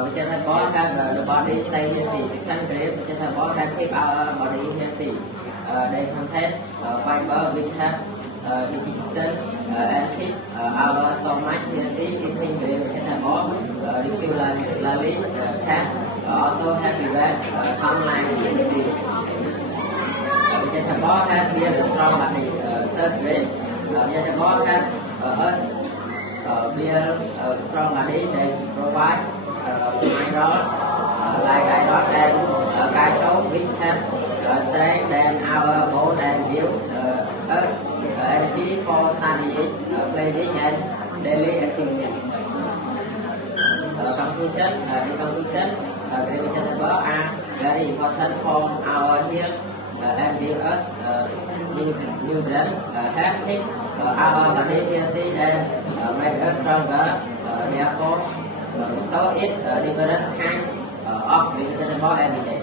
Which is a ball have the body stay healthy. Second grade, which is a ball have keep our body healthy. They contain fiber which have resistance and keep our stomach healthy. Second grade, which is a ball regularly can also have prevent sunlight healthy. Which is a ball have here the strong body. Third grade, which is a ball have build strong body. They provide iron like iron and calcium which have strength than our bone and build us energy for studying, playing and daily activity. Conclusion, in conclusion, vegetables are very important for our health and give us nutrients, help keep our body healthy and make us stronger. Therefore, so it's different kind of vegetable every day.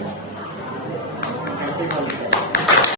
Thank you for listening.